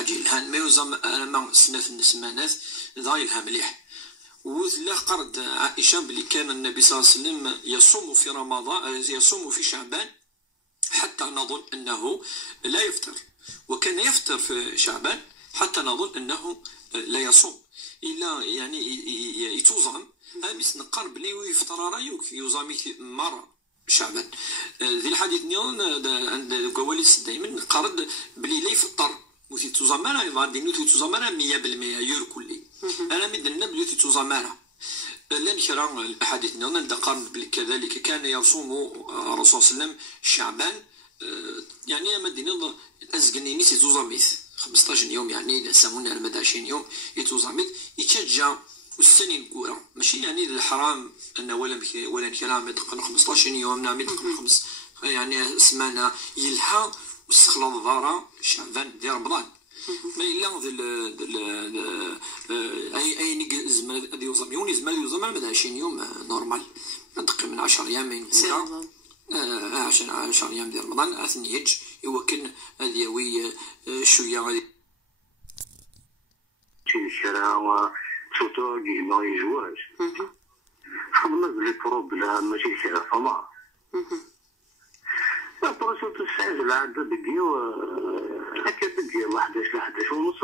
الحاج يلهان ما يوزم ما سنة النسمانات ذا يلها مليح. وذلا قرد عائشة بلي كان النبي صلى الله عليه وسلم يصوم في رمضان، يصوم في شعبان حتى نظن أنه لا يفطر، وكان يفطر في شعبان حتى نظن أنه لا يصوم إلا يعني يتوزم أمس نقر بلي ويفطر رايوك يوزامي مرة شعبان. ذي الحديث نيون عند كواليس دائما قرد بلي لا يفطر وثي توزامانا يضادينو ثي توزامانا 100% يور كلي أنا مدنا بلي ثي توزامانا لأن كرا الأحاديث نيون قرد بلي كذلك كان يصوم الرسول صلى الله عليه وسلم شعبان يعني مدينة أزقنيني ثي توزاميث 15 يوم يعني سامونا المدى 20 يوم يتوزاميث يتشجع والسنين كورة ماشي يعني الحرام أن ولا كلام يدقن 15 يوم نعم يدقن خمس يعني سمانة يلها واستخلاص ضارة شعبان ديال رمضان ما إلا أي نيك زمان هذا يوزم يوني زمان يوزم مدى 20 يوم نورمال ندقي من 10 أيام من كورة 10 أيام ديال رمضان أثني يج يوكن هذه يوي شوية هذه الشارع surtout argument et jouage. خدمة بلي بروبلام ماشي شي فما. après surtout الساعة العادة دقيقة هكا دقيقة 11 ونص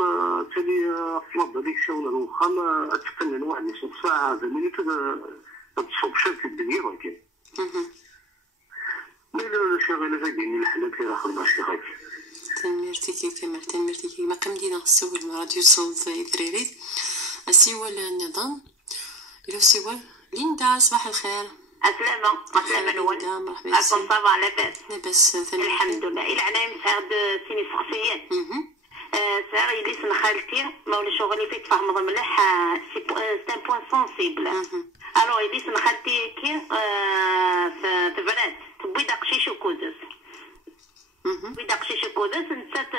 تالي فلاب هذيك الساعة ولا الوخا ما تقنن واحد نصف ساعة زميلي تصوب شاك الدقيقة كي. ما إلا شغالة فاقيني الحلال كي راه خدمة شي غادي. تنميرتيكي كامل تنميرتيكي ما كمدينا نسول راديو صوت دراري. السيوال النظام إلى السيوال ليندا صباح الخير. السلامة السلامة نوال راكم صافا لاباس؟ لاباس الحمد لله. إلا أنا مساعد سيني شخصيا سار يديس خالتي مولا شغلي فيه تفهم مليح سي ان بوان سونسيبل. الو يديس خالتي كي في بلاد تبوي داقشي كوزس بوي داقشي كوزس نسات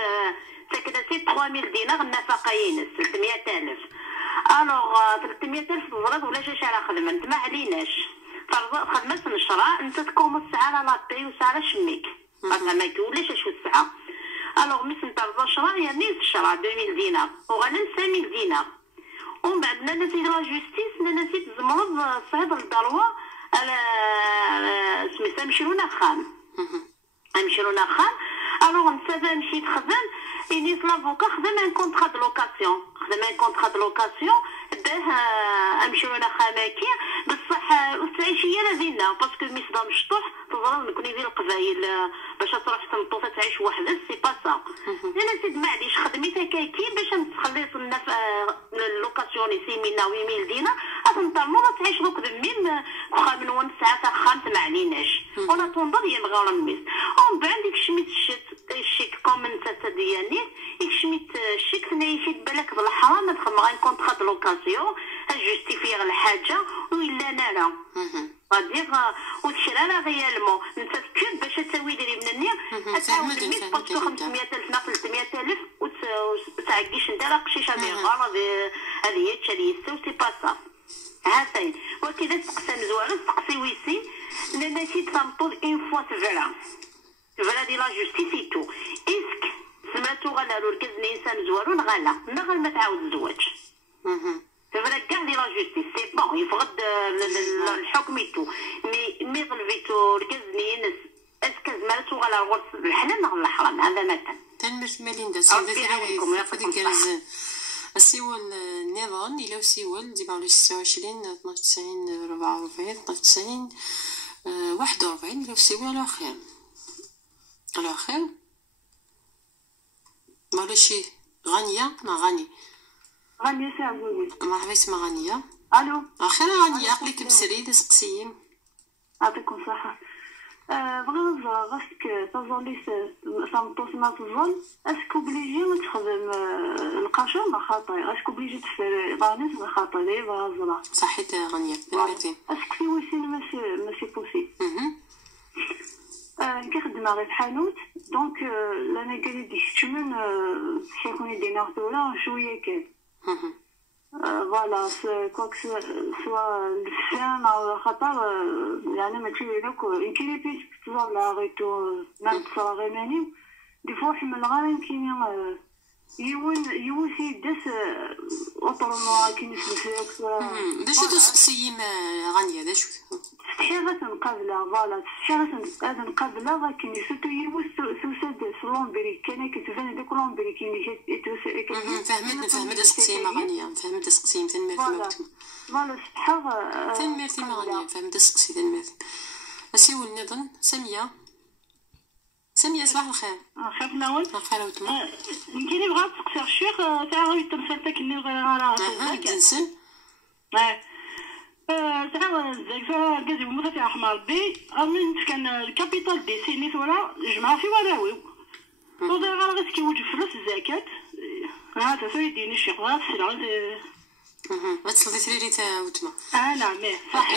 سكدتي 3000 دينار النفقة ينس 300000. الوغ 300000 تزرد ولا جاش على خدمة انت ما عليناش خدمة الشراء انت تكون الساعة على لابي وساعة شميك ما يقولش شو الساعة. الوغ ميس انت رضا شراء يعني الشراء 2000 دينار وغانا 5000 دينار. ومن بعد نسيت لا جوستيس نسيت زمرض صعيد الدلوة على سميتها مشرونا خان مشرونا خان. الوغ نسافا مشيت خدم إني في لافوكا خدم ان كونطرا دو لوكاسيون داه أمشرونا خاماكي بصح وتعيشية لذينا باسكو ميصدا مشطوح تظلم نكوني ذي القبايل باش تروح تنطوفة تعيش وحدها سي با سا. انا سيد معليش خدميتها كاكي باش نتخلص الناس اللوكاسيوني 6000 و 8000 دينار تنطلمو تعيش دوك ذمين واخا من ون ساعات خامس ما عليناش ولا تنضر هي الغاور الميس. ومن بعد ديك شميت الشيك كومن تاتا ديالي ديك شميت الشيك تنايشي بالك بالحرام تخمم غير كونطرا دو لوكاسيون جوستيفيغ الحاجه وإلا انا لا غادير وتشرا غيالمون انت كيف باش تسوي دري من النير تعاود الميت باسكو 500000 ناقص 300000 وتعقيش انت راه قشيشه غلط هذه هي تشري سي با سا هاتين. وكذا تقسم زوارس تقسي ويسي لان شي تنطل اون فوا تفرا دي لا جوستيسي تو اسك سماتو غالا ركز الانسان زوارون غالا نغل ما تعاود الزواج تفرا كاع دي لا جوستيس سي بون يفقد الحكم يتو مي غلبيتو ركزني نس اسك زماتو غالا غرس الحلال نغل الحرام هذا مثلا تنمرت ماليندا سيداتي عليكم فديك الرزان. السيوال النظام إلى سيوال ديما 26 92 44 92 41 إلى سيوال الأخير الأخير مالاشي غانية ما غاني غانية سي عزوزي مرحبا اسمها غانية. الو أخير غانية عقلك بسري تسقسيين يعطيكم الصحة. بغيت غاسك تظلي سامطوس ما تظل اسكو بليجي ما تخدم القاشة ما خاطر اسكو بليجي تفري بانيس ما خاطر لي بغازلا صحيت غانية نمرتين اسكو في وسيل ماشي بوسيبل. كنخدم غير في حانوت دونك لانا قالي ديك الثمن حيكون يدينا ثولا شويه كان فوالا كوك سوا الفان او خطر يعني ماشي هذاك يمكن بيس تظل غيتو نان تصرا غير ماني دي فوا حمل غير يمكن يون سيداس اوطرومو كاين سلسلات داشو تسقسي ما غانيه داشو حاجه تنقابله فوالا حاجه تنقابله كاين سيتو يون سوساد سلومبري كان كتبان داك لومبري كاين فهمت سقسي ما غانيه فهمت سقسي تنمرتي فوالا حاجه تنمرتي ما غانيه فهمت سقسي تنمرتي اسيو النظن سميه صباح الخير. خير ناول. خير وتما. يمكن بغات تسقسي الشيخ تاع التمثال تاع كني غير تنسل. تاع الزاكسة كازي ومثل رحمة ربي من كان الكابيتال دي سيني ولا جمعة في وراوي وضع غير كيوجد فلوس الزكاة هذا سيديني الشيخ غير السلعة غتصلي تريري تا وتما. نعم صح.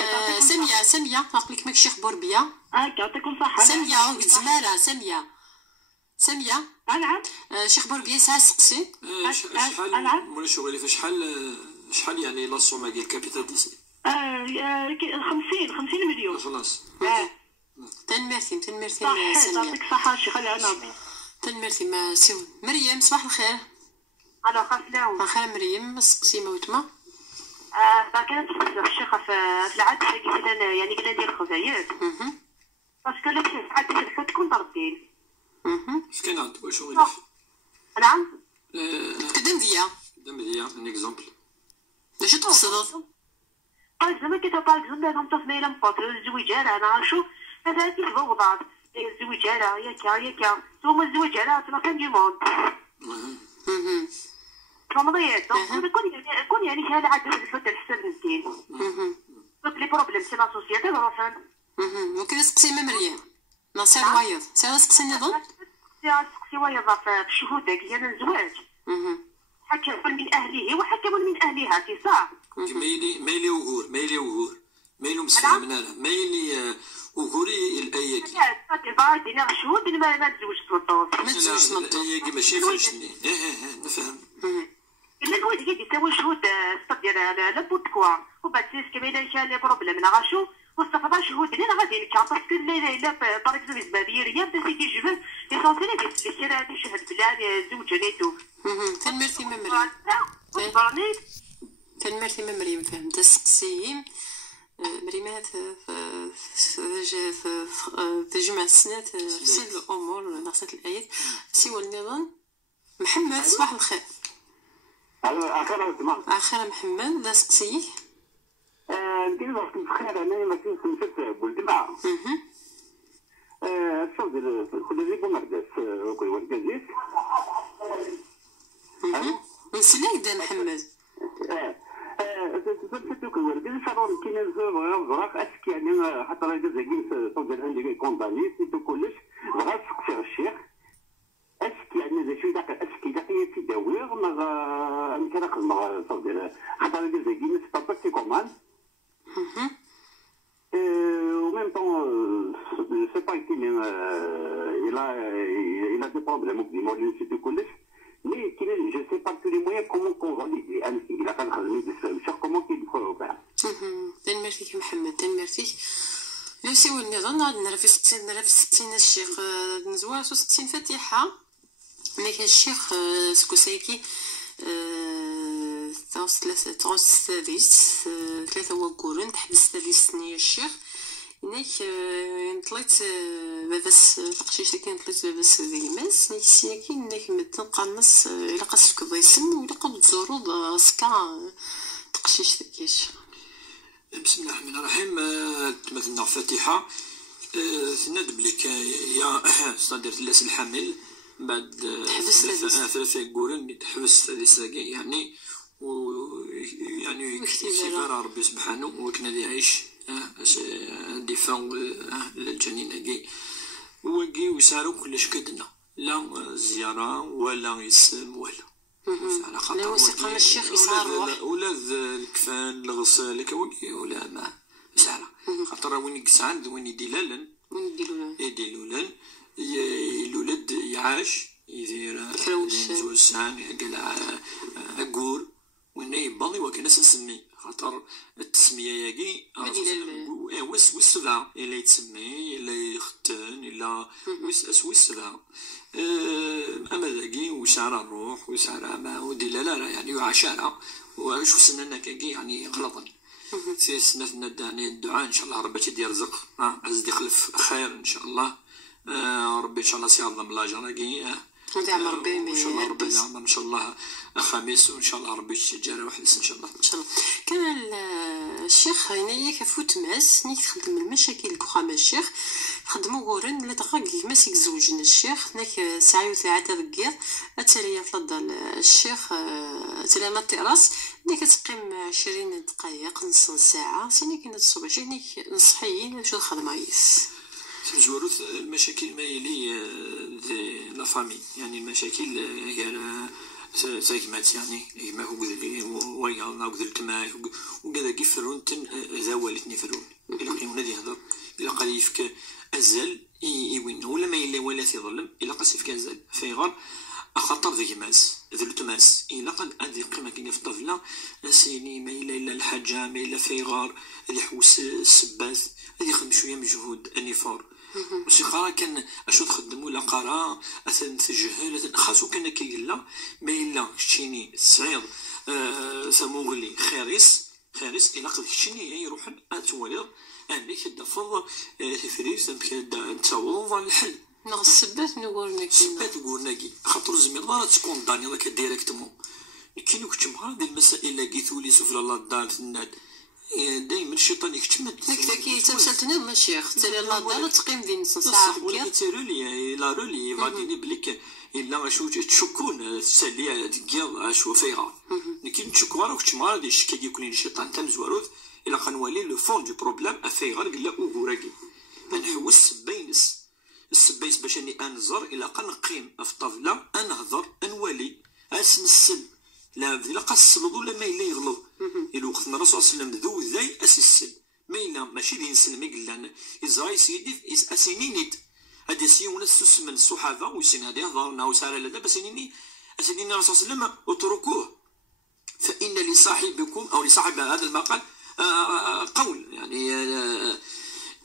سمية عقلك ماكشي خبور بيا. يعطيكم صحة. سمية عقد زمالة سمية. نعم. شي خبور بيا ساعة سقسي. شحال مولا شغلي شحال يعني لا سوما ديال الكابيتال دي سي. 50 مليون. خلاص. تنمرتي سمية. يعطيك الصحة شي خلي انا. تنمرتي ما سيون. مريم صباح الخير. الو خاص خير مريم سقسي موتما. كانت الشيخة في العاد يعني قلنا ندير الخزاير باسكو لا عاد الحوت تكون ضربين اش كان عند واش غير نعم قدام ديا ان اكزومبل باش تقصد زعما كتبقى لهم تصميم مقاطر الزويجه انا نشوف هذا كيف وضعت الزويجه ياك ثم الزويجه تما كان دي موند رمضيات كون يعني هذا عاد الفتى الحسن الدين دوك لي بروبليم سي لا سوسيتي رافان وكذا سقسي مريم ناصر وايض سير سقسي النظام سقسي وايض في الشهود ديال الزواج حكم من اهله وحكم من اهلها كي صح مايلي وغور مايلو مسلمنا مايلي وغوري الايه كي بعدين الشهود ما تزوجت والطوف الايه ماشي فاشني نفهم إلا الواحد يسوي شهود ديال لابوت كوا وبعد كما كان لي بروبليم لا غاشو واستفاد شهود لينا غادي نكا باسكو لا باغ اكزومبل زبادير بدا سيدي جبل لي سونتيني ديال الشارع تشهد بلا زوج نيتو تنمرتي مريم فهمت سقسيم مريمات تجمع السنات في سد الامور نقصت الايات سوى النظام محمد صباح الخير. اخر محمد لا سقسيه ندير واحد الخير انا ما كنتش نشوف ولد معاه صدر خدي بمرداس وكل ولد جديد نسلك دا محمد تفكر ولد صاروا كاين زراق اسك يعني حتى راه زاكين صدر عندي كومباني سيتو كلش بغا سقسي الشيخ اسك يعني زي شي داك اسك داك تداوير ما يمكن نخدم صدر حتى راه زاكين سطابك كومان au même temps, je ne sais pas il a des problèmes au niveau de l'institut collège, mais je ne sais pas tous les moyens comment qu'on va l'aider. Il a pas le خدمة de comment qu'il faut faire. تنمرتيك محمد تنمرتيك لو سوى النظام عندنا في 60 الشيخ نزواس و 60 فاتحة ملي كان الشيخ سكوسايكي تغوص السادس 3 وقورن تحبس السادس نيا الشيخ هناك طلعت باباس القشيش كان طلعت باباس ديماس نيكسياكي هناك متنقنص إلا قاسك ضيسم ولا قد تزورو سكا تقشيش تكيش. بسم الله الرحمن الرحيم. مثلنا فاتحة تناد بليك يا صدر لاس الحامل بعد 3 قورن تحبس السادس يعني يعني سيفار ربي سبحانه وكنا يعيش دفاع للجنين وكي ويسارو كلش كدنا لا زيارة ولا يسم ولا لا وثيقة الشيخ يسار ولا الكفان الغسال كوكي ولا ما مسارة خاطر وين يقسعن وين يديلالن يديلولن الولد يعاش يدير زوج سان قال عقور وين ني باضي وكان نسمي خاطر التسميه ياكي ويس السبعه الا يتسمي الا يختن الا ويس السبعه اما ذاكي وشعر الروح وشعر ما ودي لا يعني وعشاره وشو سننا كاكي يعني غلطني سي سنتنا يعني الدعاء ان شاء الله ربي تدي يرزق عز يخلف خير ان شاء الله ربي ان شاء الله سيعظم لاجر كي ودعم ربي ان شاء الله ربي يعمر ان شاء الله خميس وان شاء الله ربي يشجع واحد ان شاء الله ان شاء الله. كان الشيخ هنايا كفوت ماس نيك تخدم المشاكل كوخام الشيخ خدمو غورن لا دقا ماسك زوجنا الشيخ ناك ساعه وثلاثه دقيق اتريا فضل الشيخ ترى لا تراس نيك تقيم 20 دقائق نص ساعه سيني كاين الصبح نيك نصحيين باش الخدمه يس زوروث المشاكل ما يلي لا فامي يعني المشاكل هي ساكمات يعني ما هو ذي ويا ناقدر ما وكذا كيف فرون ذا والتني فرون إلا قيم ندي هذا إلا قال يفك أزل يوين ولا ما يلي ولا تظلم إلا قاس يفك أزل فيغار أخطر ذي ماس ذلت ماس إلا قد هذه قيمة كي في الطفلة سيني ما إلا الحاجة ما إلا فيغار هذه حوس السباث هذه يخدم شوية مجهود أنيفور موسيقى كان اشو تخدمو لا قرا اثن تجهل خاصو كان كيلا ما الا شيني صعيد سموغلي خارس الى قد شيني يروح اتولد اني كدفض تفريس تعوض الحل السبات نقول ناكي خاطر زمير تكون داني داك ديريكتومون كاين كتشمها هذه المسائل اللي قيتولي سفل الله دار الناد دائما الشيطان يكتمد كي تمثلتنا المشيخ تالي الله دار تقيم دين نص ساعه ولا تيرولي لا رولي غادي بليك الا شو تشكون الساليه ديال شو فيها لكن تشكوا راك تشمار دي شكي يكون الشيطان تمزوروث الا قنولي لو فون دو بروبليم افي غير قال اوغوراكي نحوس بينس السبيس باش اني انظر الى قنقيم في الطاوله انهضر انولي اسنسل لا بدا قصلوا ولا ما الا يغلط الوقت الرسول صلى الله عليه وسلم ذو ذاي اسسل ما الا ماشي دين سلمي قلنا ازراي سيدي اسينينيت هادي سيونا السوس من الصحابه ويسين هادي هضرنا وسال لا بس اسينيني الرسول صلى الله عليه وسلم اتركوه فان لصاحبكم او لصاحب هذا المقال قول يعني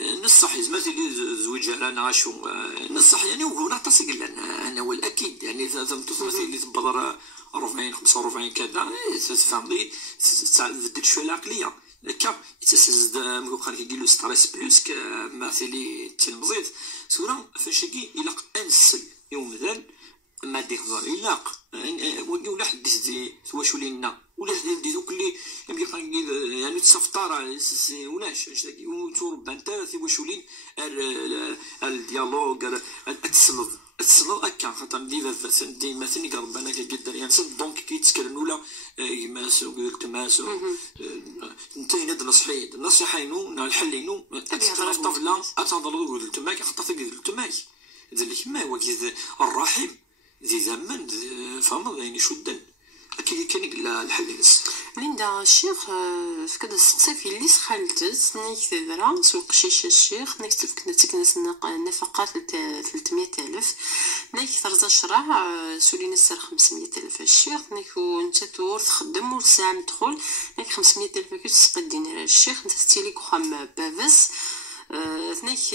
نصح زمات اللي زوج رانا شو نصح يعني وهو نعتصق لنا انا والاكيد يعني مثل اللي تبضر 40 45 كذا تفهم لي تزيد شويه العقليه هكا تسز مكان كيقولوا ستريس بلوس كمثلي التلميذ سورة فاشكي الى انسل يوم ذا ما ديخضر الى ولا حدث واش ولينا ولا حدث دوك اللي يعني تصفطر ولاش وتربى انت واش ولين الديالوج التسلط هكا خاطر دي مثلا ربنا كيقدر يعني دونك كيتكلم ولا يماس وقلت ماس انتهينا نصحيد النصيحينو الحلينو الطفله اتنظروا قلت ماك خطف قلت ماك ذلك ما هو الرحيم ذي زمن فما يعني شدن اكيد كان يقلا الحل نس ليندا الشيخ في كذا الصيف اللي سخالتت نيك ذرا سوق شيش الشيخ نيك تفكنا تكنس نفقات 300,000 نيك ثرزا شرع سولينا السر 500,000 الشيخ نيك وانت تور تخدم ورساع مدخل نيك 500,000 كي تسقي الدينار الشيخ انت ستيليك وخام بابس ثنيك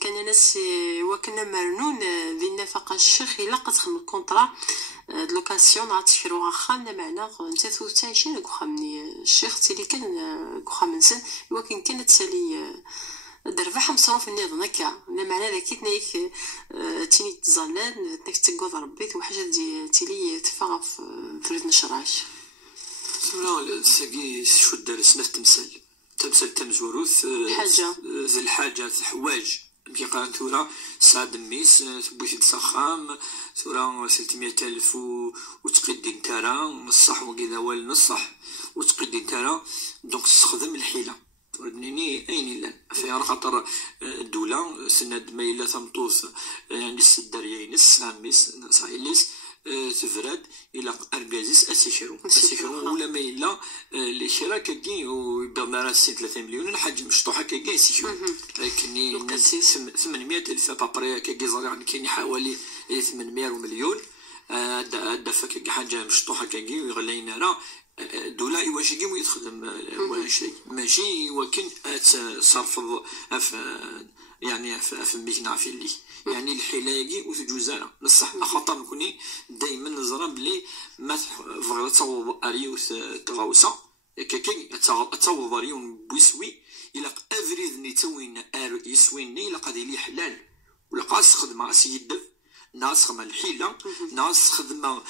كان ناس وكنا مرنون ذي النفقه الشيخ الا قد خدم الكونطرا لوكاسيون عتشروها خامنا معنا انت ثوتايشين كوخامني الشيخ تيلي كان كوخامنسن ولكن كانت سالي دربح مصروف النظام هكا معنى ذاك تنيك تيني تزالان تنيك تقوض ربي وحاجه دي تيلي تفاق في ريت نشراش لا ساقي شو دار سنه تمثل تمزوروث حاجه ذي الحاجه حواج كي قالت ثورة سعد ميس تبوش تسخام ثورة 300,000 وتقدي نتارا نصح وكذا ولا نصح وتقدي نتارا دونك تستخدم الحيلة تردنيني أين لان في خاطر الدولة سند ما إلا تمطوث يعني السدار يينس ميس صايليس تفراد الى ارغازيس اسيشرو ولا ما الا لي شراكه كي وبرنا 3 مليون الحاج مشطوحه كي اسيشرو لكن 800,000 بابري كي زرع كاين حوالي 800 مليون دفا كي حاجه مشطوحه كي ويغلينا راه دولا واش كيما يتخدم واش ماشي ولكن صرف يعني فميك نعرفي لي يعني الحلاقي وتجوزانا بصح خاطر نكوني دائما نزرى بلي ما فغلا تصوب اريوث تغاوسه كاين تصوب ريون بويسوي الى افريد ني توين يسويني الى قاد لي حلال ولا قاس خدمه سيد ناس خدمه الحيله ناس خدمه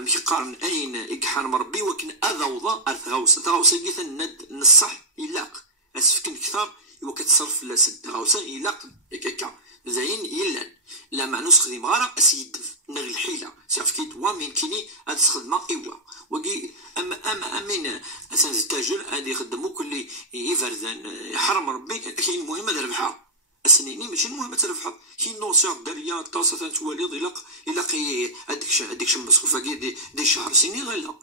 ماشي قارن اين يقحر ربي ولكن اذوضا تغاوسه كي تند نصح الا اسفكن كثر وكتصرف لا سد غاوسه الا هكاكا زين الا لا ما نسخدم غارة اسيد نغ الحيله شاف كي توا من كيني هاد الخدمه ايوا وكي اما امين اساس التاجر هادي يخدمو كل يفرزان يحرم ربي كاين المهم ربحها السنيني ماشي المهم تربحها كاين نوصيع دريا طاسه تواليض الى هذيك مسخوفه دي شهر سنين غير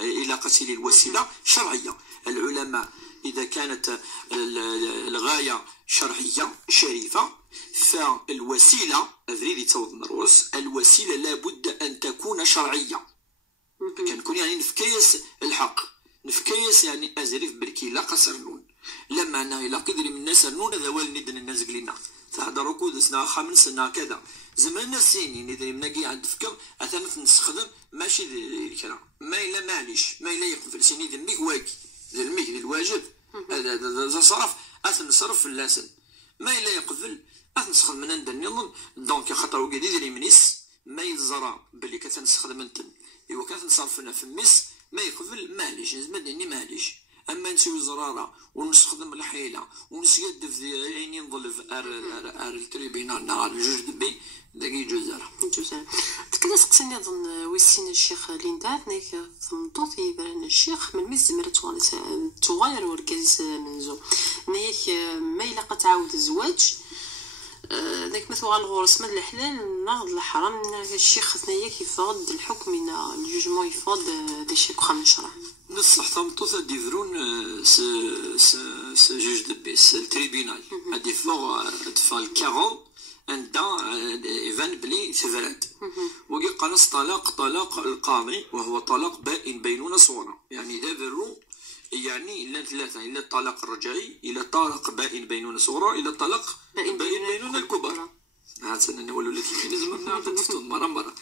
الى قتل الوسيله شرعيه العلماء إذا كانت الغاية شرعية شريفة فالوسيلة أذريدي تصوت مروس الوسيلة لابد أن تكون شرعية كنكون يعني نفكيس الحق نفكيس يعني أزريف بركي لا قصر نون لما أنا إلا قدري من الناس نون هذا هو ندن الناس قلنا هذا ركود سنة خامن سنة كذا زمان السنين إذا مناقي عند فكر أثناء نستخدم ماشي الكلام ما إلا معليش ما إلا يقفل سنين ذنبيك واقي ذنبيك الواجب هذا صرف نصرف في اللسن ما إلا يقفل نسخدم من عند النظام دونك خاطر وقيدي ديري منيس ما يزرى باللي كتنستخدم انت ايوا كتنصرفنا في المس ما يقفل معليش زعما معليش اما نسيو زراره ونستخدم الحيله ونسيد في عيني نظل التريبينال نهار جوج دبي داكي جوزاره كنا سقسيني اظن ويسين الشيخ ليندا نيك ثمطوط يبان الشيخ من مز زمرت تغير وركز منزو نيك ما الا تعاود الزواج داك مثلا الغرس من الحلال ناض الحرام الشيخ ثنايا كيفاض الحكم من الجوجمون يفاض دي شيك خا من شرع نصح ثمطوط ديفرون س جوج دبي التريبينال هادي فوق تفال 40 عند إيفان بلي تفرد وقي قنص طلاق القاضي وهو طلاق بائن بينونة صورة يعني دابرو يعني إلا ثلاثة إلا الطلاق الرجعي إلا طلاق بائن بينونة صورة إلا طلاق بائن بينونة الكبرى هاد سنة ولا التي لازم نعطي نفتون مرة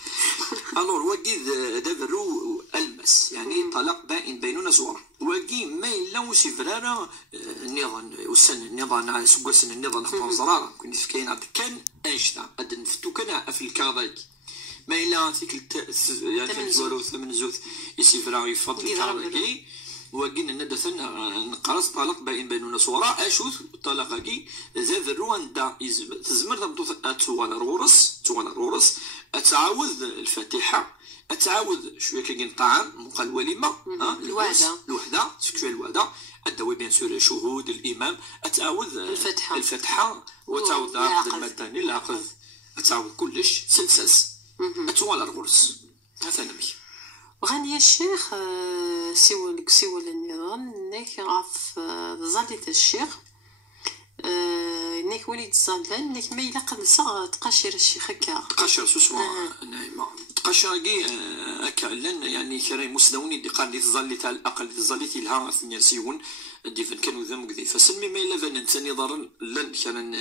ألور وقي دابرو المس يعني طلاق بائن بينونة صورة وقي ما إلا وسفرارة النظام النظام سقسن النظام نحن زرارة كنت في كاين كان أنشتا قد نفتو كان في الكاضيك ما إلا ثيك يعني زورو ثمن زوث يسفرارة يفضل الكاضيك وقينا ندث نقرص طلاق بينونة صورة أشوث طلاقكي زاد رواندا تزمر تزمر الغورس أتعاوذ الفاتحة أتعاوذ شوية كاين طعام مقال وليمة الوحدة شوية الوحدة الدوي بيان سور شهود الإمام أتعاوذ الفتحة وتعاوذ عقد المدني العقد أتعاوذ كلش سلساس أتوالى الغورس هذا نبي وغني الشيخ سوى النظام نيك غاف ظلت الشيخ نيك وليد الزلان نيك ما إلا قد صغ تقاشر الشيخ هكا تقاشر سوسوا نعم تقاشر كي هكا لان يعني كراي مسدوني دي قال لي تظلت على الأقل تظلت لها ثنيا سيون ديفن كانوا ذم كذي فسمي ما إلا فان ثاني ضرن لن كان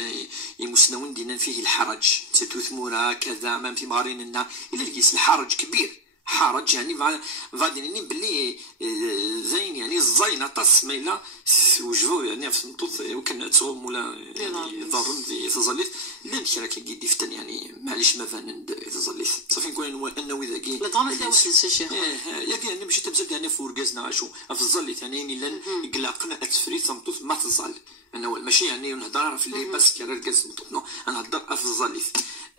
يمسنون دينا فيه الحرج تتوثمورا كذا ما في مارين لنا إلا لقيس الحرج كبير حرج يعني فاديني بلي زين يعني الزينة تص ميلا وجهو يعني في المطوط وكان تصوم ولا يعني ضرن في تظليت لان كرا كيدي فتن يعني معليش ما فان تظليت صافي نكون انه اذا كي لا ضربت لا واحد الشيخ ياك انا مشي تمسك يعني فورغازنا شو في الظليت يعني لان قلقنا التفريط مطوط ما تظل انا ماشي يعني نهضر في اللي بس كرا الكاس مطوط نهضر في الظليت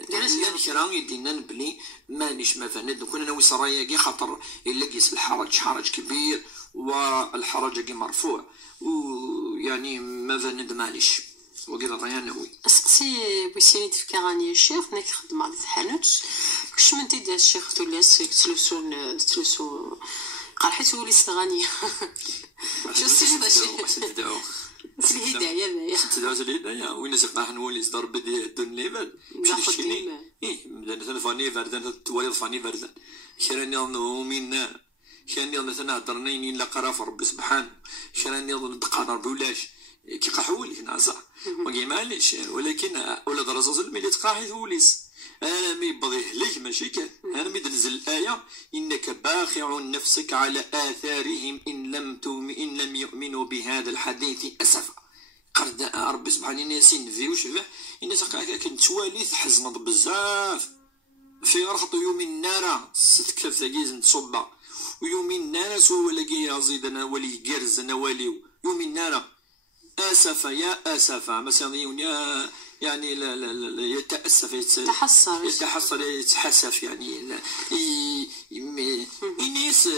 لان كرا يدينا بلي مانيش ما فند نكون انا وسرايا كي خاطر الا كيس الحرج حرج كبير والحرج كي مرفوع ويعني ما فند ماليش وكذا طيانوي اسقسي بوسيني تفكراني الشيخ ناك خدم على الحانوت واش من تيدا الشيخ تولاس تلوسو قرحت ولي صغانيه شو السيد ماشي الهداية بايا تداوز الهداية وين سقاح نولي صدر بدي الدنيا مدان فاني فردان توالي فاني فردان كراني ومين كان يظن مثلا هضرنين لا قرا في ربي سبحانه كان يظن دقان ربي ولاش كي قحولي نعصا وكي معليش ولكن ولد الرسول ملي تقاحي وليس انا مي بضيه ليك ماشي كان انا مي تنزل الايه انك باخع نفسك على اثارهم ان لم يؤمنوا بهذا الحديث اسفا قرد ربي سبحانه ياسين في وشبع الناس كنت تواليث حزمض بزاف في رخط يوم النار ست كلاف ثقيز نتصبع ويوم النار سوى ولا كي زيدنا ولي جرز نواليو يوم النار اسف يا اسف مثلا يعني لا يتاسف يتحسر يتحسف يعني ينيس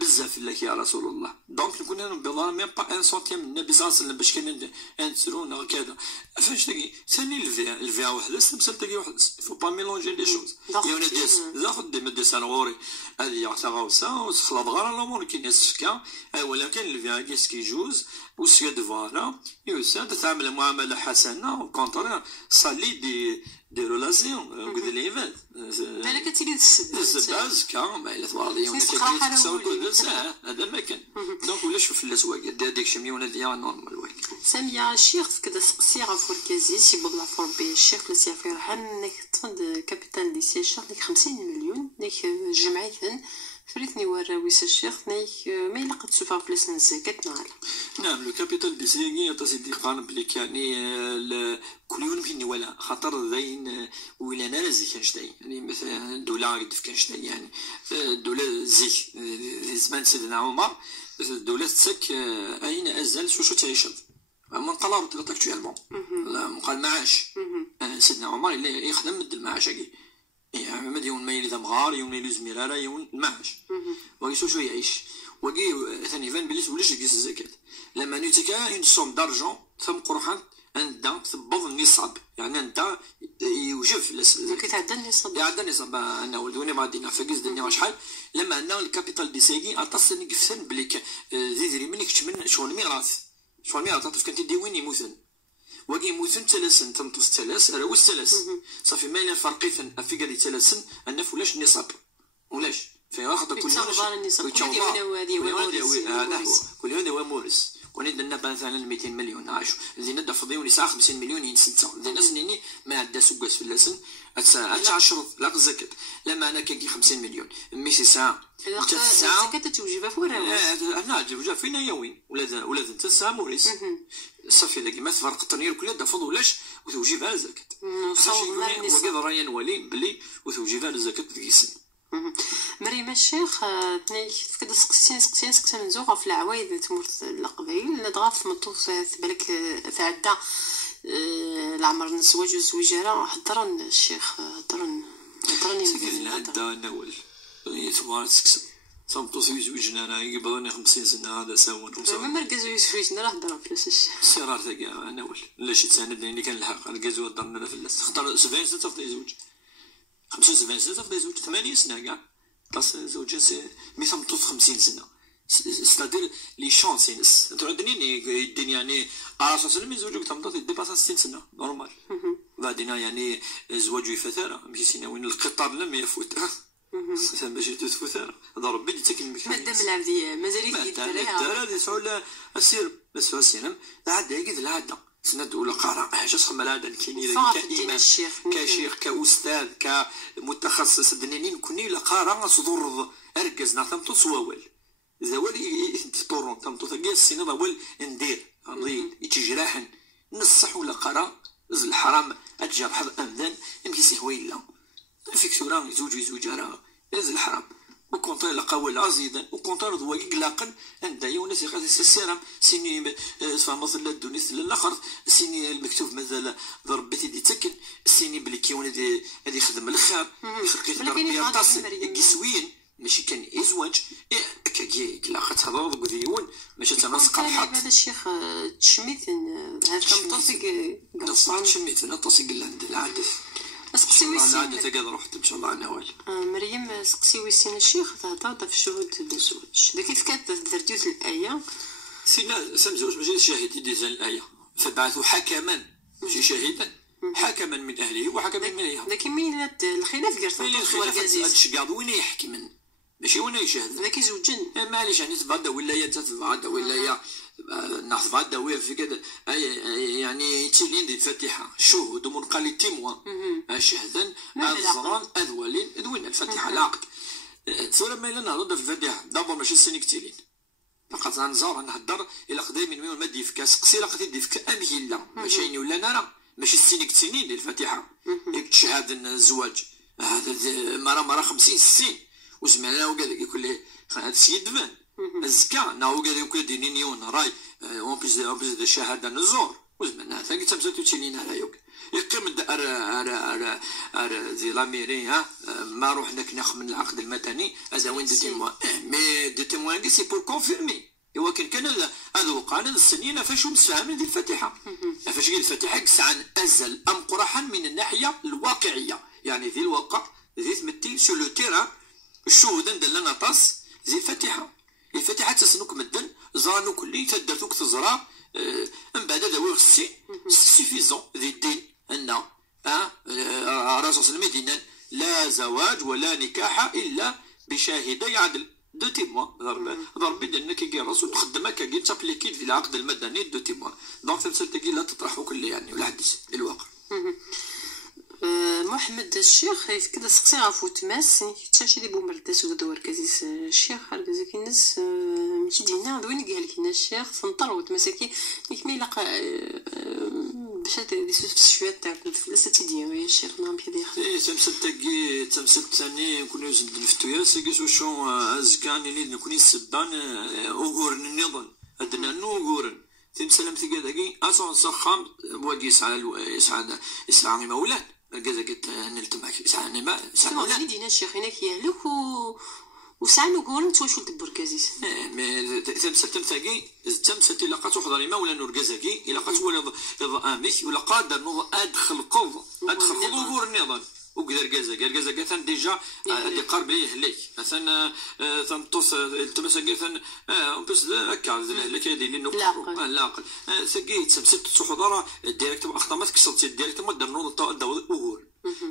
بزاف لك يا رسول الله دونك كنا بالله ميم با ان سنتيم من النبي صلى الله عليه وسلم باش كان نسرونا هكذا فاش تلقي ثاني الفيا وحده سمسل تلقي وحده فو با ميلونجي لي شوز يونا ديس زاخد دي مدس غوري هذه يعتغوسا وتخلط غير الامور كي ناس فكا ولكن الفيا كيس كي جوز وسيد فوالا يوسا تتعامل معامله حسنه وكونتر صالي دي رولاسيون قد ليفات بالك تيلي السباز كان ما الا ثوارضيه هذا ما كان دونك ولا شوف الاسواق هذاك شميونه ديال نورمال واك ساميه الشيخ كذا سقسي غفور كازي سي بوضع فور بي الشيخ لسي في رحم نك تفند كابيتان دي سي الشيخ نك 50 مليون نك جمعيتن فريتني وراويس الشيخ نك ما يلقى تسوفا فلوس الزكاه نهار نعم لو كابيتال دي سي تصدي قان بليك يعني كل يوم فيني ولا خاطر ذين ولا انا زي كنشتاي يعني مثلا الدوله قد كنشتاي يعني الدوله زي زمان سيدنا عمر الدوله تسك اين ازال شو تعيش من قلارت اكطوالمون قال معاش سيدنا عمر اللي يخدم مد المعاش يعني ما يوم ما يلي مغار يوم ما يلي زميراره يوم المعاش ويسو شو يعيش وكي ثاني فان بليس ولاش يقيس الزكاه لما نيتيكا اون سوم دارجون ثم قرحان عندها تبض النصاب يعني انت يوجف كيتعدى النصاب يعدى النصاب انا ولدوني ما غادي نفقز الدنيا شحال لما عندنا الكابيتال دي سيكي اتصل نقفن بليك زيدري منك من شغل ميراث شغل ميراث كنت دي وين يموتن وكي يموتن ثلاثن تنطس ثلاث راه واش ثلاث صافي ما فرقيثن في قال ثلاثن انا فلاش النصاب ولاش في واخد كل يوم هو مورس ونبدا مثلا 200 مليون عاشوا اللي ندى فضيوني ساعه 50 مليون ينسنتا الناس نيني ما عندها سوقاس في اللسن اتعشر لا الزكاه لما انا كي 50 مليون ماشي ساعه الزكاه توجب فورا انا توجب فينا يوين ولاد انت ساعه مورس صافي لكن ما فرق التنير كل يد فض ولاش وتوجبها الزكاه وكذا رايا ولي بلي وتوجبها الزكاه كيسن مريم الشيخ تناي كدا سقسين من زوغا في العوايد تمرت القبائل دغاف مطوف بالك تعدى العمر الزواج والزوجاره حضرن الشيخ حضرني عندها نول يتوارد سكسب صمتوس يزوجنا انا يقبضوني 50 سنه هذا ساون ما مركزوا يزوجنا راه هضر فلوس الشيخ السرار تاع نول لا شي تساند اللي كان الحق الكازو درنا في اللاس اختار 70 سنه في يزوج 75 سنه في يزوج 8 سنه كاع بلاص زوجة مي ثمطوط 50 سنه ستادير لي شانس ينس انتو عندني الدنيا يعني على سنه من زوجك ثمطوط يديباسا 60 سنه نورمال بعدين يعني زواج فتره ماشي سنه وين القطار لم يفوت باش تفوت هذا ربي تاكل مادام العبديه مازال يديرها هذه سهوله السير بس السير العاده يقد العاده سند ولا قراء حاجه تخمم العاده كاين كإمام كشيخ كأستاذ كمتخصص دنينين كوني لا قراء صدور اركز نعطم تصواول زوال تطورون تم تثقي السنه ضوال ندير غادي يتجراحن نصح ولا قراء الحرام اتجرح ابدا يمكن سهويلا فيكتورا يزوج راه از الحرام وكونتر لقاول عزيزا وكونتر ضوايق لاقن عند يونس يقال السيرام سيني تفهمت لا الدنيا الاخر سيني المكتوب مازال ضربتي دي تكن سيني بلي كيون هذه يخدم الخير يخلق ربي يتصل يسوين ماشي كان يزواج كي لاقت هذا وديون ماشي تنسق الحق هذا الشيخ تشميت هذا تنطق تشميت نطسق عند العادة سقسي ويسين العادة كذا رحت ان شاء الله انا والي مريم سقسي ويسين الشيخ تهضر في الشهود الزواج كيف كانت درديوت الايه سينا سمزوج ماشي شاهد يديزان الايه فبعثوا حكما ماشي شاهدا حكما من اهله وحكما من اهلها لكن مين الخلاف قرص الخلاف الشقاض وين يحكي من ماشي وين يشاهد هذا كيزوجن معليش يعني تبغى ولا هي تتبغى ولا هي نحفظ ويا في كذا يعني تيلين دي الفاتحه شهود منقل تيموا شهدا الزران اذولين ذوين الفاتحه العقد ثم ما لنا نهضر في الفاتحه دابا ماشي السنين كتيلين لقد غنزار نهضر الى قداي من ما دي فكا سقسي لقد يدي فكا امه لا ماشي ولا انا ماشي السنين كتيلين الفاتحه ياك تشهد الزواج هذا مرة 50 60 وسمعنا وقال لك يقول لي هذا السيد فان الزكا ناو قال لك دينيون راي اون بليس دو شهاده نزور وسمعنا حتى قلت مساتو تشيلين على يوك يقيم زي لاميري ها ما روحنا كناخ من العقد المدني هذا وين دو تيموان مي دو تيموان دي سي بور كونفيرمي ايوا كان هذا وقع لنا السنين فاش مساهم ديال الفاتحه فاش قال الفاتحه كسعان ازل ام قرحا من الناحيه الواقعيه يعني ذي الواقع ذي تمثل سو لو تيران الشهود ندلنا طاس زي الفاتحه تسنوك مدن زرانو كلي تدرتوك تزرع من بعد هذا هو خصي سيفيزون ذي الدين ان رسول المدينه لا زواج ولا نكاح الا بشاهدي عدل دو تيموان ضرب لان كي الرسول تخدمها كي تابليكي في العقد المدني دو تيموان دونك تمثل لا تطرحوا كل يعني ولا حدث الواقع محمد الشيخ كذا سقسي غافو تماس تاشي دي بومرداس ودور كازيس الشيخ هركزا كيناس ماشي دينا وين قال لك الشيخ فنطروت مساكي ما يلاقى باش دي شويه تاع الفلوس تيدير يا الشيخ نعم بيدي اي تمثل ثاني نكون زند نفتويا سيكيسو شو ازكاني اللي نكون السبان اوغورن النظام ادنا نوغورن تمثل مثل كذاكي اصلا صخام بوادي يسعى مولان كذا قلت نلتمك يسعى ما مولان دينا الشيخ هناك يهلك وساعة نقول توشو تبر كازيس مي تمثل تمثل إلا قات وحضري ما ولا نوركازاكي إلا قات ولا امك ولا قادر نوض ادخل قض ظهور النظام وقدر كازا ثان ديجا اللي قرب ليه هليك مثلا تنطوس تمسك مثلا بس هكا لك هذه اللي نقول لاقل ثقي تمسك تحضر ديريكت اخطمات كسرت ديريكت ما دير نوض الظهور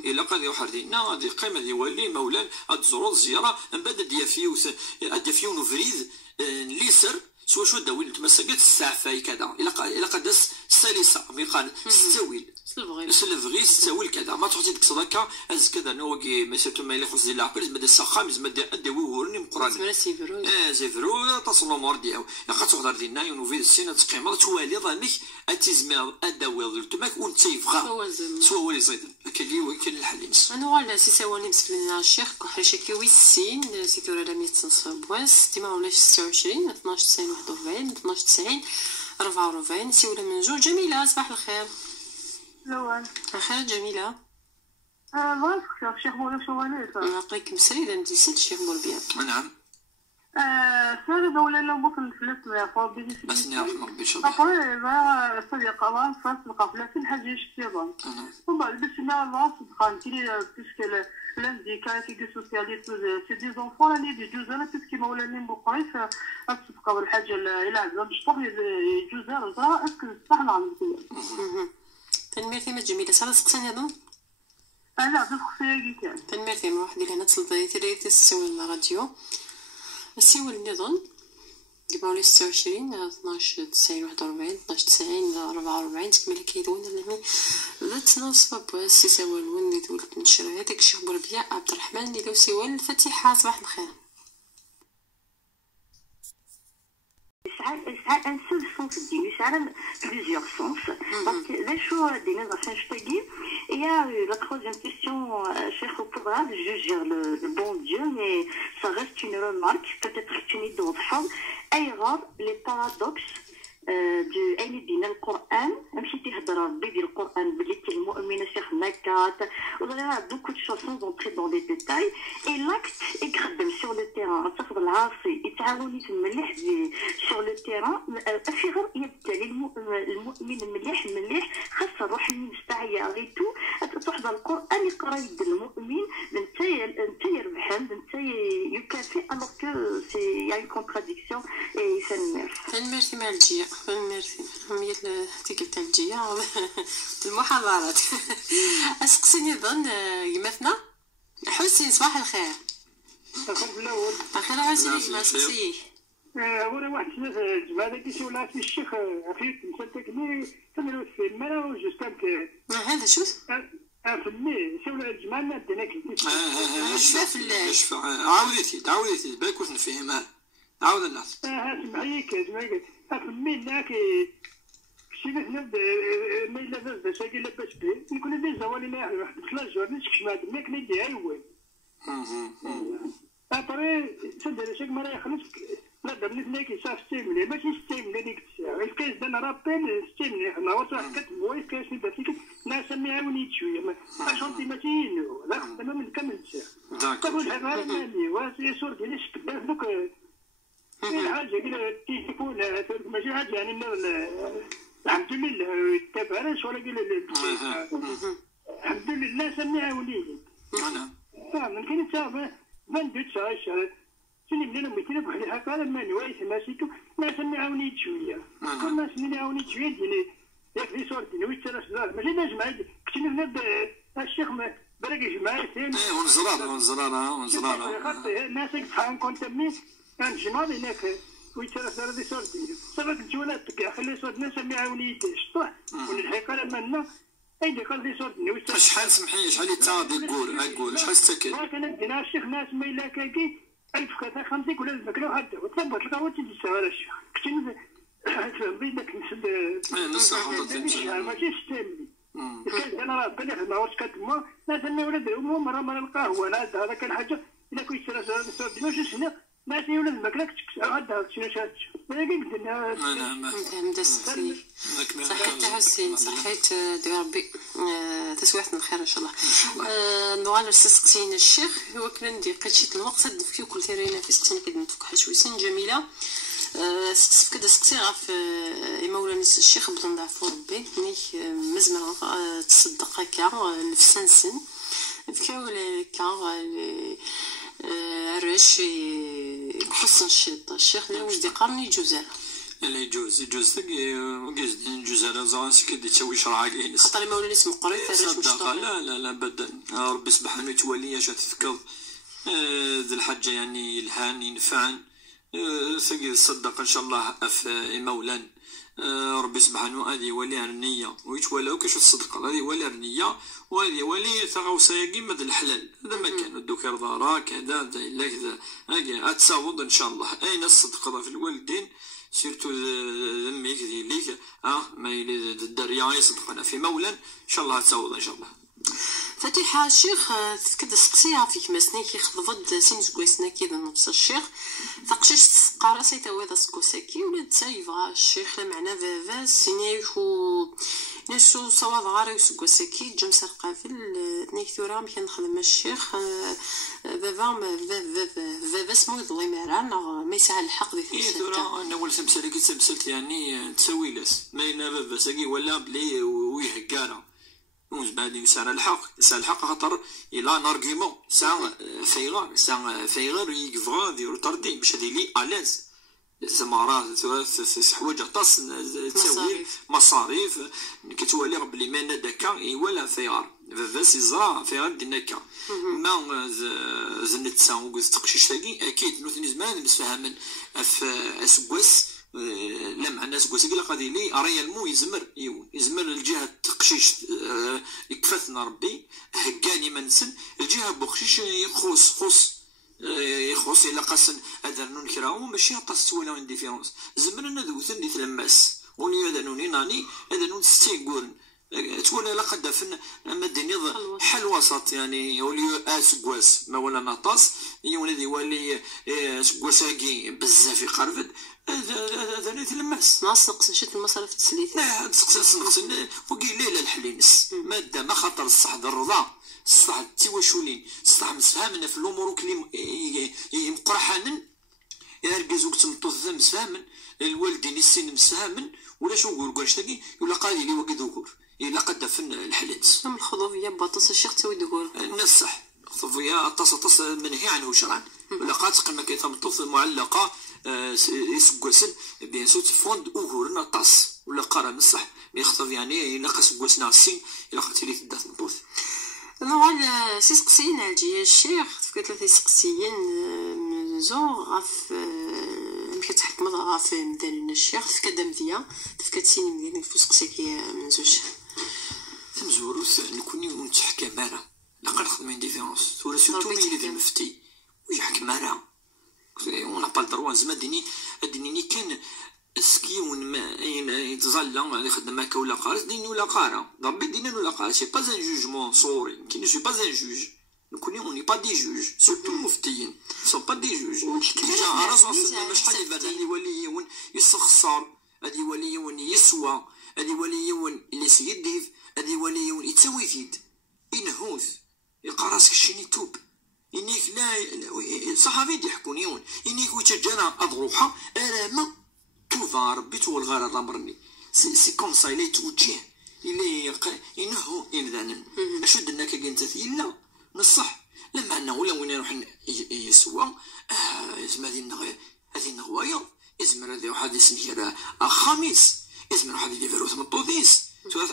الا قال يوحردينا هذه قيمه يولي مولان هاد الزرور الزياره من بعد ديافيو نفريد ليسر سوا شو داوي تمسكت السعفاي كذا الا قدس سلسه ميقال ستويل سلفغي ستويل كذا ما تحطي ديك صداكا از كذا نوكي مسيرتو ما يلي خص ديال العقل زعما السخام زعما داوي ورني مقران زيفرو تصل مور ديالو لا تقدر دينا ينوفي السنه تقيمه توالي ظنك اتزمر اداوي تماك ونتيفغا سوا ولي زيد كاين الحل انا ولا سي سواني مسكنا الشيخ كحرشكي ويسين سيتورا لا 100 بواس ديما ولا 26 12 90 41 12 90 44 سي ولا من جوج جميله صباح الخير لوان خير جميله بغيت الشيخ مولا شواليت نعطيك مسري اذا نديسل الشيخ مربيان نعم سالة ولا لا بوصل الفلوس ما يخو بيدي بس نعرف ربي شاطر أقول ما صديقة ما صدقة لكن حاجة يشتيضان وبعد باش ما صدقة نتيلي بيسكل l'indicatif socialiste c'est des enfants là les deux ans parce que مولانا بقري فالصدقة والحاجة إلى عزام شطح يجوز راه اسكو صح نعم تنميرتي ما جميلة صار سقساني هذا لا بخصية كان تنميرتي ما واحد اللي هنا تصل تريت السوي الراديو السوي النظام جبنا لي 26 12 90 41 12 90 44 تكمل كيدون لمي لا تنصب بس سوى الون اللي تولد نشر هذاك الشيخ بربيع عبد الرحمن اللي لو سوى الفاتحة صباح الخير يسعى ان سول سونس الدين يسعى بليزيور سونس باسكو لا شو دينا عشان شتاقي يا لا troisième question Cheikh pourra juger le bon Dieu mais ça reste une remarque peut-être تنيد توضحوا اي غير les paradoxes دو اين دين القران ماشي تهضر ربي ديال القران بلي المؤمنه شيخ نكات ولا بوكو دو شوسون دونطري دون دي ديتاي اي لاكت يخدم سور لو تيران تاخذ العاصي يتعاوني في المليح سور لو تيران في غير يبدا المؤمن المليح خاص الروح المستعيه غيتو تحضر القران يقرا يد المؤمن انت يربحان انت يكافئ الوغ كو سي يا اون كونتراديكسيون اي فنمرتي مع الجيه ميرسي هي تيك تاع الجيه المحاضرات اسقسيني ظن يمثنا حسين صباح الخير اخيرا عاوتاني ما سقسيه وانا واحد الجماعه داك الشيء ولا في الشيخ عفيت مسدكني تمروا في المرا وجوستك هذا شو في المي شو الجماعه دينك شاف عاوديتي بالك واش نفهمها عاود الناس سمعيك جماعه في المي هناك شي نحن ما الا بس باش لاباس به نكون دي زوالينا واحد الخلاص واحد نسكش مع دمك ندي عيوان ابري سد شك مرة يخلص لا دمني كي صاف ستيمني ماشي ستيمني ديك الساعه الكاس انا رابين ستيمني حنا واش كتب ويس كاس ديك ناس سميعوني شويه ما شونتي ماشي لا تمام من كامل الساعه تقول هذا مالي واسي صور ديال الشكل دوك الحاجه كده تكون ماشي حاجه يعني الحمد لله التبارش ولا الحمد لله سميعوني انا من كاين تاع من دوت شاش شنو بلينا مثلا بواحد الحكايه ما نوايس ماشيتو ما سمعوني شويه كل ما سمعوني شويه ديالي ياك في صور ديالي ويت ثلاث دولار ماشي نجمع كنت نبدا الشيخ برك جماعتين ونزرار خاطر الناس يفهم كنت مي كان جمال هناك ويت ثلاث دولار دي صور ديالي صافي كنت ولا تبقى خلي صور الناس سمعوني شطح والحكايه مالنا ايدي قال لي صوت نوي شحال سمحي شحال يتاضي قول شحال تسكت كان دينا الشيخ ناس ما الا كاكي 1050 ولا الماكله وحده وتثبت لك هو تجي على الشيخ كنت فهمتي داك نسد نصح ماشي ستيملي كان انا راه بالي ما واش كتما ناس ما ولاد مره القهوه هذا كان حاجه الا كنت صوت واش شنو ماشي ولاد الماكله كتكسر هذا شنو شات ولكن انا فهمت صحيت حسين صحيت ديال ربي تسويحة الخير ان شاء الله نوال سقسينا الشيخ هو كان ندير قشيت الوقت دفكي وكل تيرينا في سقسينا كده نتفك حشويسين جميله سقسف كده سقسي غاف مولانا الشيخ بلا نضعفو ربي نيك مزمن تصدق هكا نفسان سن فكاو هكا عرش حسن الشيخ اللي واش دي قرني جوزاله لا يجوز يجوز على زعاس كي تسوي شرعه كاين خاطر مولانا اسم قريت صدق لا ابدا ربي سبحانه وتعالى اش تفكر ذي الحاجه يعني الهان ينفعن ثقيل الصدق ان شاء الله اف مولانا ربي سبحانه هذه ولي النيه ويتولاو كاش الصدقه هذه ولي النيه وهذه ولي ثغوسايقي مد الحلال هذا ما كان الدكر دارا كذا الا كذا هاكي اتساوض ان شاء الله اين الصدقه في الوالدين سيرتو ذميك ليك ما الدريا يصدقنا في مولا ان شاء الله تساوض ان شاء الله فتيحة الشيخ كده سقسيها فيك مسنا كيخضفض سين سكويسنا كده نفس الشيخ فقشش قارا سيتا وهذا سكوساكي ولا تسايفغا الشيخ لمعنا فافا سينيكو نسو صواب غاري سكوساكي جمس القافل نيكثورا مكان نخدم الشيخ فافا سمو ضوي مرانا ما يسعى الحق ديك نيكثورا انا اول سمسله كي سمسلت يعني تسوي لاس ما ينا فافا ساكي ولا بلي ويهكانا بعد يسعى الحق خاطر إلا نارجيمون سان فيغار يكفغا ديرو طردي باش هادي لي ألاز زمارات حوايج طاس تساوي مصاريف كتولي ربي لي مانا داكا ولا فيغار فاس يزرع فيغار ديناكا ما زنتسا وقز تقشيش تاكي أكيد نوثني زمان نسفهمن أسكواس لا مع الناس قوسي قال قادي لي أريا المو يزمر الجهة تقشيش يكفتنا ربي هكاني منسن الجهة بوخشيش يخص إلا قاسن هذا نون كراو ماشي طاس ولا وين ديفيرونس زمرنا ذوثن دي تلماس وني هذا نوني ناني هذا نون ستيغورن تقول لا قد فن اما الدنيا حل وسط يعني ولي اسكواس ما ولا نطاس يولي ولي سكواساكي بزاف يقرفد هذا يتلمس ناقص شت المصاريف التسليث لا نقص وقيل ليله الحلينس ماده ما خاطر الصح الرضا الصح التواشولين الصح مسفهمنا في الامور كلي مقرحانن يركزوك تمطوث مسفهمن الوالدين السن مسفهمن ولا شو نقول واش تاكي ولا قال لي وقد ذكر الا قد فن الحلنس كم الخضوفيه باطس الشيخ تسوي دغور نصح الخضوفيه طاس منهي عنه شرعا ولا قاتق ما كيتمطوث معلقه يسقسن بيان سوت فوند اوغور نطاس ولا قرا نصح يخطف يعني ينقص قوسنا السين الى قتلي تدات نطوث نوال سيسقسيين على الشيخ فكرت ثلاثه سقسيين نزو غاف كتحكم غاف مدان الشيخ تفكا مديا تفكا تسيني مديا فوسقسيك منزوج تمزوروث نكوني ونتحكى مالا لقد خدمين ديفيرونس ولا سورتو ملي دي مفتي ويحكم مالا اون ابال دروا زعما ديني كان سكيون ما يتظلم يخدم هكا ولا قارس ديني ولا قارا ربي دينا ولا قارا سي با ان جوجمون سوري كي سي با ان جوج نكوني اوني با دي جوج سورتو المفتيين سون با دي جوج ديجا الرسول صلى شحال يبان هادي وليون يسخسر هادي وليون يسوى هادي وليون اللي سيديف هادي وليون يتسوي فيد ينهوث يلقى راسك شيني توب إنيك لا صحابي يحكونيون إنيك ويتجانا أضروحة أراما توفا ربي تول غار الأمرني سي كوم سا إلي توجيه إلي إنه إنذانا أشو درنا كاين تثيل نصح لما أنه ولا وين نروح يسوى يزم هذه النغوايا يزم هذه واحد يسميه خميس يزم واحد يديرو ثم طوديس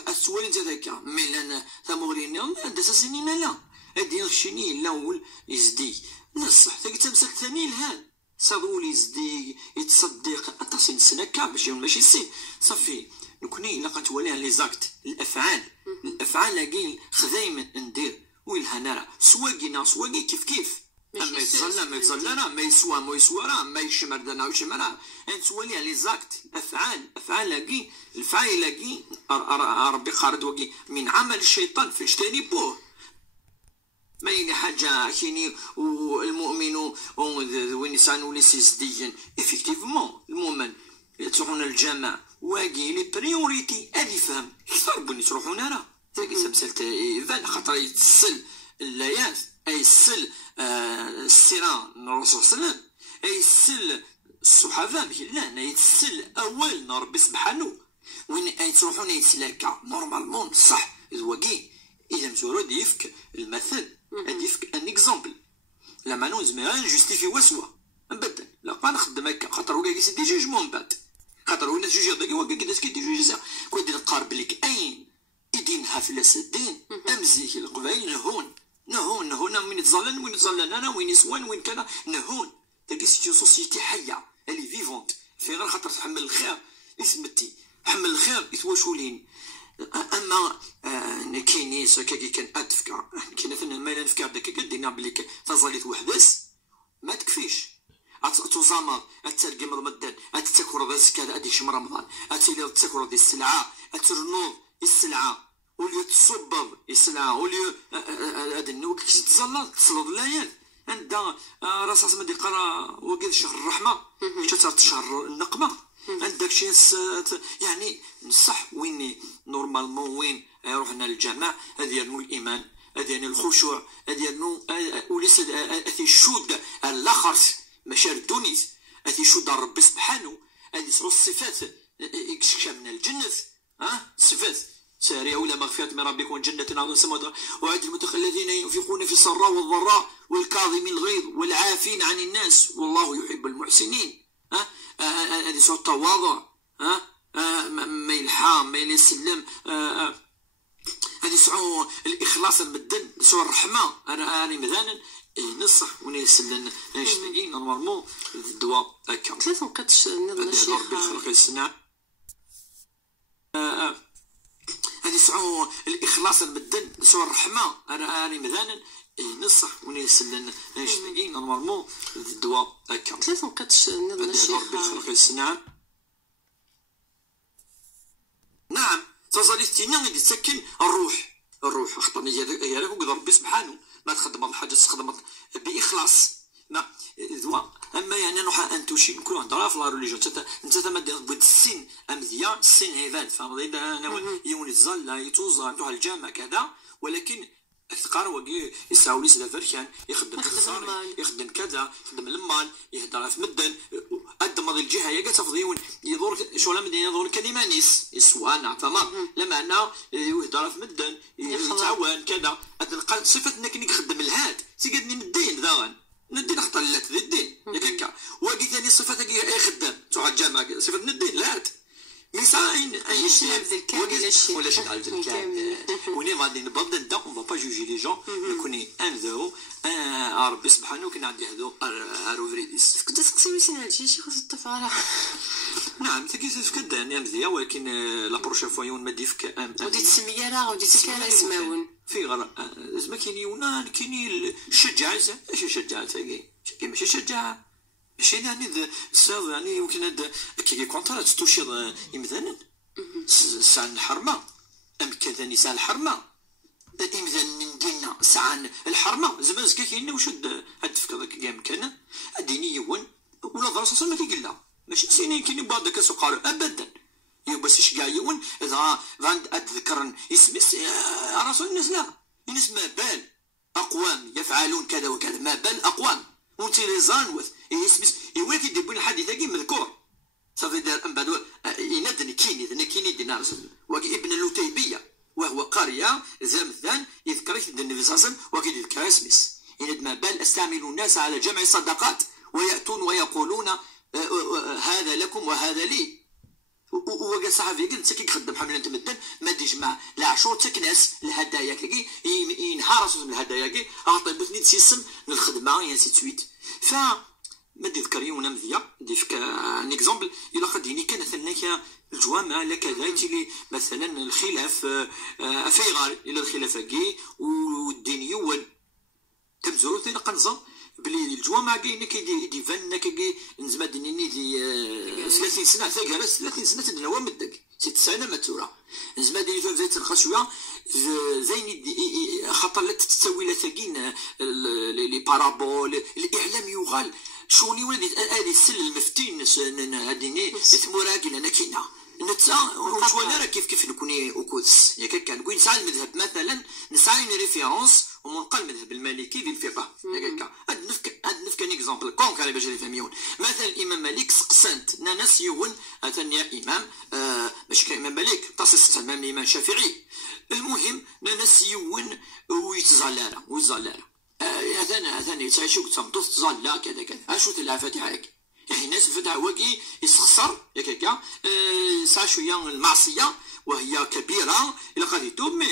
السؤال انت ذاك مي لانا ثمغرينا داس سنين لا هادي الشيني الاول يزدي نصح تاك تمسك ثاني الهان صادول يزدي يتصدق اتصل سنه كاع ماشي سين صافي نكوني الا كتوليها لي زاكت الافعال لاقين خدايم ندير ويلهنا سواقي كيف ما يتصلى ما يتصلى ما يسوى ما يسوى ما يشمر دنا ويشمر انت ولي لي زاكت افعال لاقي الفعل لاقي ربي خارج وقي من عمل الشيطان فاجتنبوه ما يعني حاجه كيني والمؤمن والانسان وليس يزديا افيكتيفمون المؤمن تروحون الجامع واقي لي بريوريتي ادي فهم كثر بني تروحون راه تلاقي سمسلت اذا خاطر يتسل الليات اي السل السيران الرسول صلى الله عليه وسلم اي السل الصحابه لا يتسل اول ربي سبحانه وين اي تروحون يتسلاكا نورمالمون صح واقي اذا مزورو يفك المثل يفك ان اكزومبل لا ما نوز ما جوستيفي وسوا نبدل لا ما نخدم هكا خاطر وكا سي دي جوجمون بعد خاطر وين جوج داك وكا كيداس كيدي جوج كون دير قارب لك اين يدينها فلاس الدين امزيك القبائل نهون وين يتظلل انا وين يسوان وين كان نهون تلقى سيتي سوسيتي حيه اللي فيفونت في غير خاطر تحمل الخير يثمتي حمل الخير يتواشولين اما كاينين كي كان ادفكا كاين مثلا ما نفكر داك قدينا بلي تظليت وحدس ما تكفيش تزامر اترقم رمضان اتتكر ذا كذا ادي شم رمضان اتلي تتكر دي السلعه اترنوض السلعه ولي تصبب السلعه ولي هذا النوك كي تزلل تصلد الليال عند راس ما دي قرا وقيل شهر الرحمه شتا شهر النقمه عندك شي يعني صح وين نورمالمون وين رحنا للجامع هذه نو الايمان هذه الخشوع هذه نو وليس هذه الشود الاخرس مشار تونس هذه شود ربي سبحانه هذه الصفات يكشف من الجنة صفات سارعوا ولا مغفرة من ربكم وجنة عظيمة سماوات وعد المتقين الذين ينفقون في السراء والضراء والكاظمين الغيظ والعافين عن الناس والله يحب المحسنين هذه سوء التواضع ما يلحام ما يسلم هذه سوء الإخلاص المدن سوء الرحمة أنا مثلا نصح ونسلن نشتاقين نورمالمون الدواء هكا ثلاث نقاط نظن الشيخ هذه سوء الإخلاص المدن سوء الرحمة أنا مثلا نصح ونسلن نشتاقين نورمالمون الدواء هكا ثلاث نقاط نظن الشيخ نعم تزاليستينا غادي تسكن الروح خطرني هي لك وقدر ربي سبحانه ما تخدم الحاجه تخدم باخلاص ما ذوا اما يعني نروح ان توشي نكون عندنا في لا ريليجيون انت ما دير بغيت السن امذيه السن عباد فاهم انا يوني تزال يتوزا نروح الجامع كذا ولكن تقرا وكي يساو لي سلافر كان يخدم يخدم كذا يخدم المال يهضر في مدن قدم هذه الجهه هي كتفضيون يدور شغله مدينه يدور كلمه نيس يسوانا تمام لما انه يهضر في مدن يتعاون كذا تلقى صفه انك يخدم الهاد تيقدني ندين داغن ندين خطر لات الدين ياك هكا واقي ثاني صفه يخدم تروح الجامعه صفه ندين الهاد مي علاش نعبد الكامل الشيء ولاش نعبد الكامل وني غادي نبدا نبدا اون با جوجي لي جون نكوني ان ذو ربي سبحانه كنا عندي هذو اروفريديس كنت تسقسيوي سين هادشي شي خاص الطفاره نعم تكيس كدا يعني مزيان ولكن لا بروشين فوا يون ما ديفك ودي تسميه راه ودي تكال اسماون في غير زعما كاين يونان كاين الشجاع اش شجاع تاكي ماشي شجاع ماشي يعني الساو يعني يمكن هاد كي كونطرات توشي مثلا ساعة الحرمة ام كذا نساء الحرمة مثلا دينا ساعة الحرمة زعما زكا كاين واش هاد الفكره كاع مكان اديني يون ولا دراسه ما كيقلا ماشي سيني كاين بعض داك السقار ابدا بس كاع يون اذا اتذكر اسمس رسول الناس لا الناس ما بال اقوام يفعلون كذا وكذا ما بال اقوام وتيريزان وث اسمس يوالك يدبون الحديث كي مذكور صافي دار من بعد ينادني كيني دينار وكي ابن اللتيبيه وهو قريه زمثان يذكر النبي صلى الله عليه وسلم وكي يذكر اسمس يناد ما بال استعمل الناس على جمع الصدقات وياتون ويقولون هذا لكم وهذا لي وكا صحفي قلت كي خدم حمله تمدن ما تجمع العشور تكناس الهدايا كي ينحرس الهدايا كي اعطي بثني تسيسم للخدمه يا سي سويت ف ما تذكري ونا مذيا ديفك ان اكزومبل الا خديني كان مثلا الجوامع لا كذا لي مثلا الخلاف فيغار الى الخلاف كي والدين يول تمزرو ثاني قنزه بلي الجوامع كاين كيدي فن كي نزما ديني دي 30 سنه ثاقرس 30 سنه تدنا مدك 6 سنه ما تورا نزما ديني زي ترخى شويه زين خاطر لا تتسوي لا ثاقين لي بارابول الاعلام يغال شوني ولدي هذه السل المفتين هاديني ثموراكل انا كاينه نتا وشوانا راه كيف نكوني وكوس ياك كان نقول نسعى المذهب مثلا نسعى ريفيرونس ومنقل المذهب المالكي في الفقه ياك هاد نفك ان اكزومبل كونكري باش يفهمون مثلا الامام مالك سقسنت ناس يون مثلا يا امام باش كان الامام مالك تصيص امام الامام الشافعي المهم ناس يون ويتزلال هذا يتعشوا تصمتوا تزلا كذا كذا اشو تلعب فاتحه هيك يعني الناس الفتحه واقي يسخسر ياك هكا ساعه شويه المعصيه وهي كبيره الا غادي يتوب مي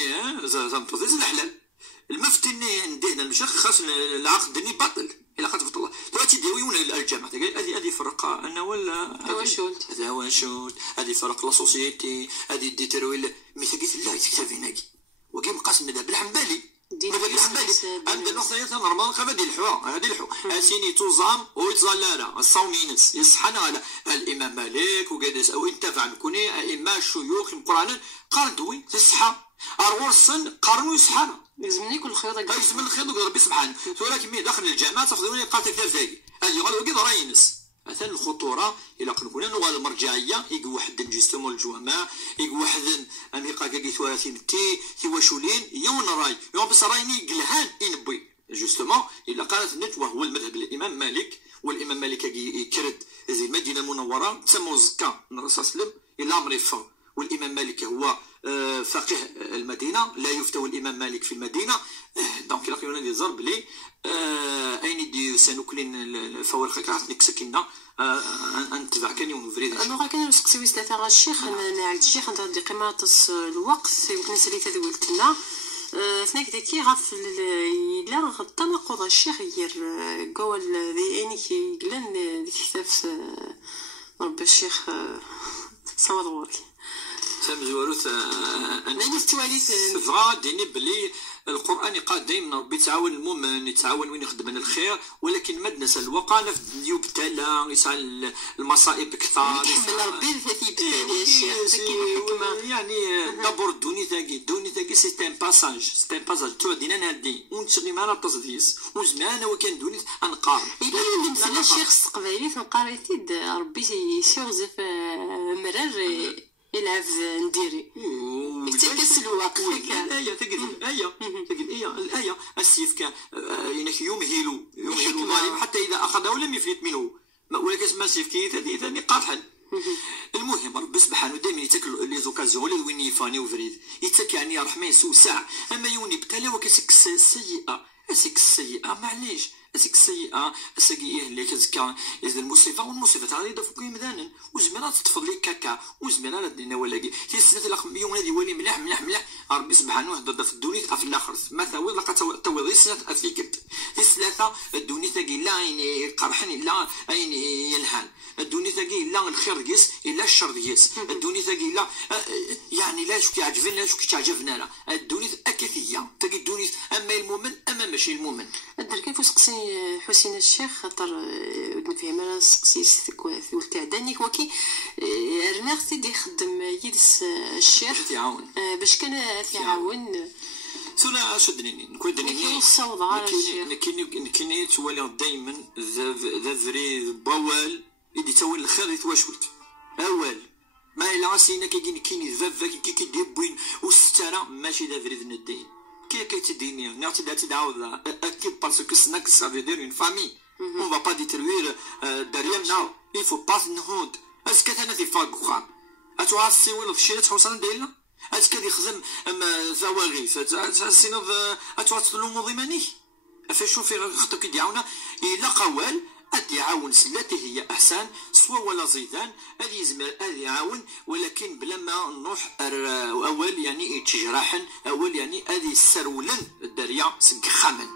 زعما الحلال المفتن ندينا المشيخ خاص العقد دني باطل الا خاطر الله دلوقتي ديويون الجامعه هذه فرق انا ولا هذا هو شوت هذه فرق لا سوسيتي هذه ديترويل مثقيت الله يكتفينا وكي مقاسم المذهب الحنبلي عند نقطة نورمال غادي الحوا هذه الحوا اسيني توزام ويتزلالة الصومينس يصحنا على الامام مالك وقادس او انتفع نكوني ائمه الشيوخ القران قارن دوي تصحى ارورسن قارنوا يصحانا يلزمني كل خيط يلزم الخيط ربي سبحانه ولكن مي داخل الجامعه تاخذوني قاتل كيف داقي هذه غادي راينس مثلا الخطوره الى كنا نقول المرجعيه يجي واحد جوستومون الجوامع يجي واحد امريكا كي توالثين تي واشولين يون راي يوم بس رايني قلهان ينبي جوستومون الى قالت النت وهو المذهب الامام مالك والامام مالك يكرد زي المدينه المنوره تسموا زكا الرسول صلى الله عليه وسلم الى امر يفهم والامام مالك هو فقيه المدينه لا يفتوى الامام مالك في المدينه دونك الى قيلنا دي ضرب لي اين دي سنكلين الفوارق كاع سكينا انتبع كان يوم فريد انا كان نسقسيو ثلاثه الشيخ انا على الشيخ ندي قيمه الوقت يمكن ساليت هذا قلت لنا ثناك داكي غاف الا التناقض الشيخ ير قول ذي اني كي قلن كتاب ربي الشيخ صوت غوري سامزوروث انا استواليت فغا ديني بلي القران قال دائما ربي تعاون المؤمن يتعاون وين يخدم من الخير ولكن ما ننسى الوقع يبتلى يسعى المصائب كثار يحمل ربي يبتلى يعني دبر الدنيا تاعي سي ان باساج تو دينا نادي ونشغي معنا التصديس وزمان وكان دوني انقار الا نمثل الشيخ السقبالي تنقاريتيد ربي يسيغزف مرر يلعب نديري يتكس الوقت الآية الآية السيف كان ينك يمهل الظالم حتى إذا أخذه لم يفلت منه ولكن اسمها سيف كي ثاني قاطحا المهم ربي سبحانه دائما يتاكل لي زوكازيون وين يفاني وفريد يتاك يعني رحمه يسوع ساعة اما يوني بتالا وكسك السيئة السيئة معليش اسك السيئه السيئه اللي كتزكى اذا المصيبه والمصيبه غادي يضيفوا كي مدانا وزمينا تطفض لك كاكا وزمينا لا دينا ولاكي تي السنه الا يوم هذه ولي مليح مليح مليح ربي سبحانه وتعالى في الدنيا في الاخر ما ثاوي لقى توي غير سنه افيكت الثلاثه الدنيا تاقي لا يعني قرحني لا يعني ينحل الدنيا تاقي لا الخير ديس الا الشر ديس الدنيا تاقي لا يعني لا شو كيعجبنا لا شو كيعجبنا لا الدنيا اكيفيه تاقي الدنيا اما المؤمن اما ماشي المؤمن الدر كيف سقسي حسين الشيخ خاطر نفهم انا سقسي ولت عدانيك وكي رناغتي دي يخدم يدس الشيخ باش كان يعاون سولا شدني نكودني نكيني تولي دائما ذا فري بوال يدي تولي الخير يتواشولت اول ما الا سينا كيكيني ذا كي ديبوين وسترا ماشي ذا فري ذن الدين كي كتديني نعطي داتي تعاود اكيد باسكو سناك سافي دير اون فامي اون فا با ديتروير derrière now il faut pas نهود اسكو انا في فاك وخام اتواسي ولا في شي تحوسنا دايرنا اسكو يخدم ثواغيث سينوض اتواصلوا منظمانيه فشوف في خطك يدعونا الى قوال ادي يعاون سلاتي هي احسن سوا ولا زيدان ادي يزمر ادي يعاون ولكن بلا ما نروح اول يعني تجراحا اول يعني ادي سرولن الدريا سكخامن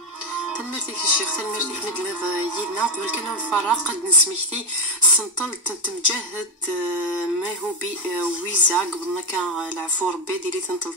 تنمرتك الشيخ تنمرتك نقلب يدنا قبل كنا نفرق قد نسميتي سنطل تمجهد ما هو بي ويزا قبل ما كان العفو ربي ديري تنطل